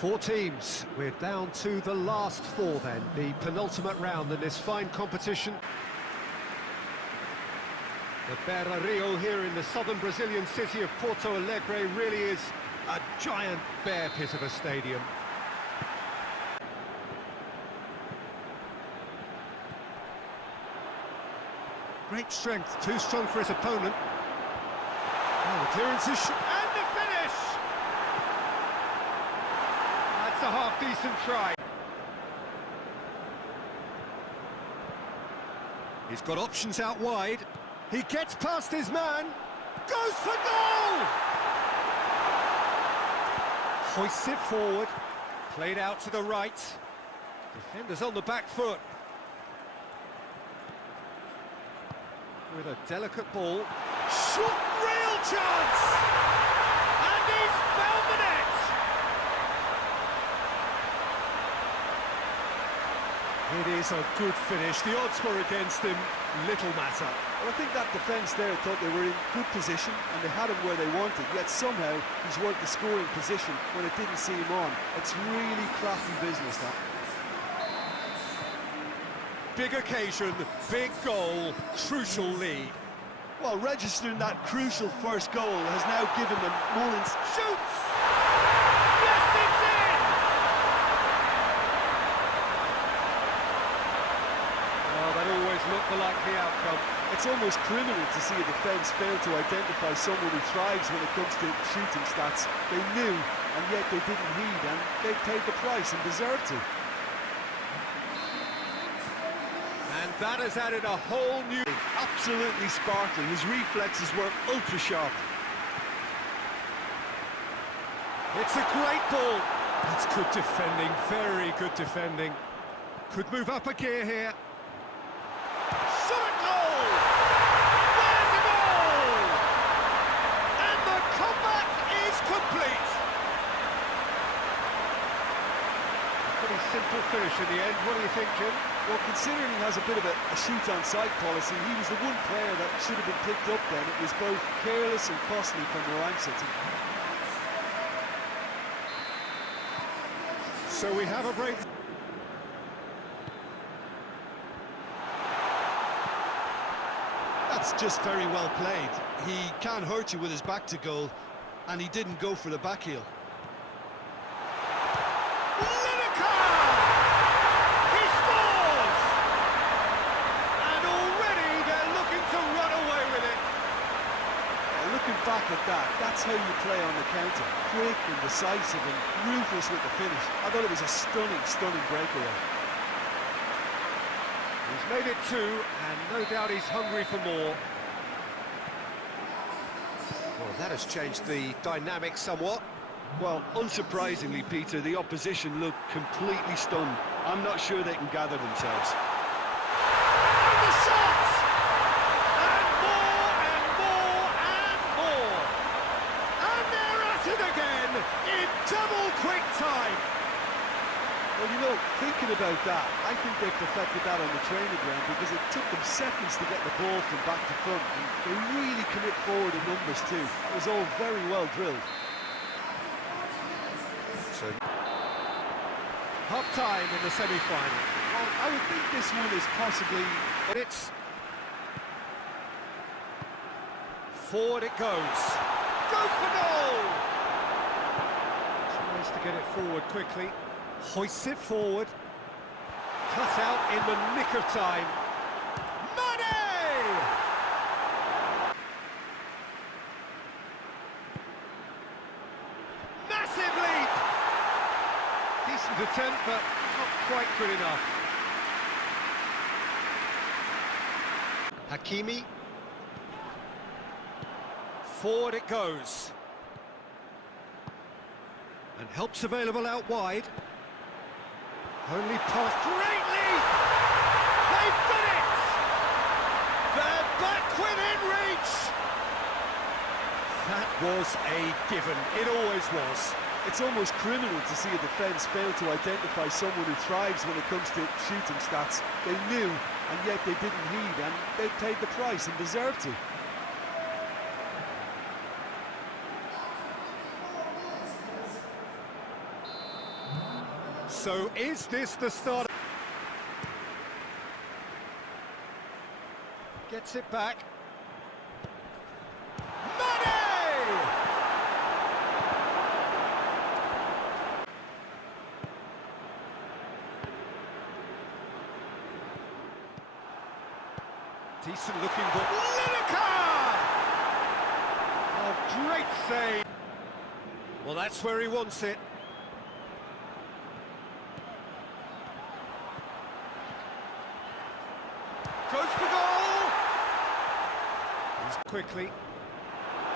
Four teams. We're down to the last four then, the penultimate round in this fine competition. The Beira Rio here in the southern Brazilian city of Porto Alegre really is a giant bear pit of a stadium. Great strength, too strong for his opponent. Oh, the clearance is and the finish! That's a half-decent try. He's got options out wide. He gets past his man. Goes for goal! Hoists it forward. Played out to the right. Defenders on the back foot. With a delicate ball. Shot, real chance! And he's found the net! It is a good finish. The odds were against him. Little matter. Well, I think that defence there thought they were in good position and they had him where they wanted, yet somehow he's worked the scoring position when it didn't see him on. It's really crafty business, that. Big occasion, big goal, crucial lead. Well, registering that crucial first goal has now given them Mullins. Shoots! Yes, it's in! Oh, that always looked the likely outcome. It's almost criminal to see a defence fail to identify someone who thrives when it comes to shooting stats. They knew, and yet they didn't heed, and they paid the price and deserved to. And that has added a whole new... Absolutely sparkling. His reflexes were ultra sharp. It's a great ball. That's good defending, very good defending. Could move up a gear here. Shot a goal! There's a goal! And the comeback is complete. A pretty simple finish in the end. What do you think, Jim? Well, considering he has a bit of a shoot-on-sight policy, he was the one player that should have been picked up then. It was both careless and costly from where I'm sitting. So we have a break. That's just very well played. He can't hurt you with his back to goal, and he didn't go for the back heel. Looking back at that, that's how you play on the counter. Quick and decisive and ruthless with the finish. I thought it was a stunning, stunning breakaway. He's made it two, and no doubt he's hungry for more. Well, that has changed the dynamic somewhat. Well, unsurprisingly, Peter, the opposition look completely stunned. I'm not sure they can gather themselves. And the shots! And more, and more, and more! And they're at it again, in double quick time! Well, you know, thinking about that, I think they've perfected that on the training ground because it took them seconds to get the ball from back to front, and they really commit forward in numbers too. It was all very well drilled. So, half-time in the semi-final. Well, I would think this one is possibly... It's... Forward it goes. Goes for goal! Tries to get it forward quickly. Hoists it forward. Cut out in the nick of time. Mane! Massive leap! Decent attempt, but not quite good enough. Hakimi. Forward it goes. And help's available out wide. Only pass. Great leap! They've done it! They're back within reach! That was a given. It always was. It's almost criminal to see a defence fail to identify someone who thrives when it comes to shooting stats. They knew, and yet they didn't heed, and they paid the price and deserved to. So is this the start? Gets it back. Money! Decent looking ball. Lineker! Oh, great save. Well, that's where he wants it. Goes for goal! He's quickly.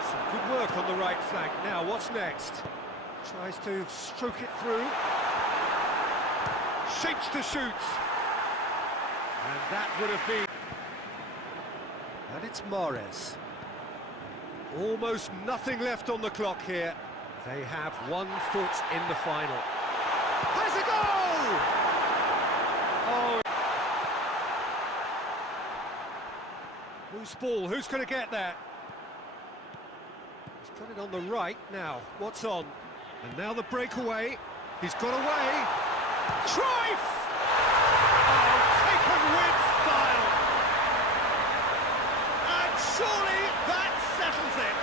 Some good work on the right flank. Now, what's next? Tries to stroke it through. Shapes to shoot. And that would have been... And it's Mahrez. Almost nothing left on the clock here. They have 1 foot in the final. Has a goal! Oh. Who's ball? Who's going to get that? He's put it on the right. Now, what's on? And now the breakaway. He's got away. Cruyff! Oh, taken with style. And surely that settles it.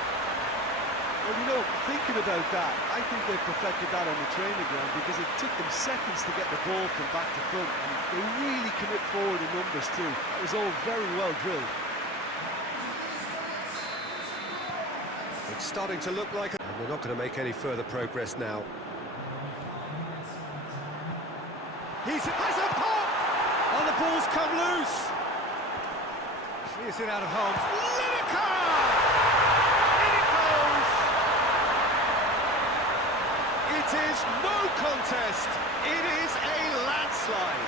Well, you know, thinking about that, I think they perfected that on the training ground because it took them seconds to get the ball from back to front, and they really commit forward in numbers too. It was all very well drilled. It's starting to look like... And they're not going to make any further progress now. Has a pop! Oh, the ball's come loose! Clears it out of harm's... Lineker! In it goes! It is no contest. It is a landslide.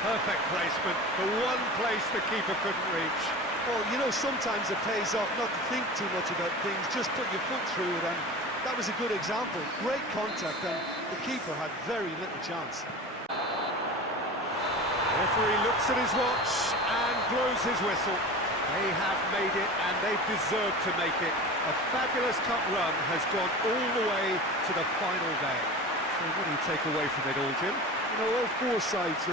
Perfect placement. The one place the keeper couldn't reach. Well, you know, sometimes it pays off not to think too much about things, just put your foot through it, and that was a good example. Great contact, and the keeper had very little chance. Referee looks at his watch and blows his whistle. They have made it, and they've deserved to make it. A fabulous cup run has gone all the way to the final day. So what do you take away from it all, Jim? You know, all 4 sides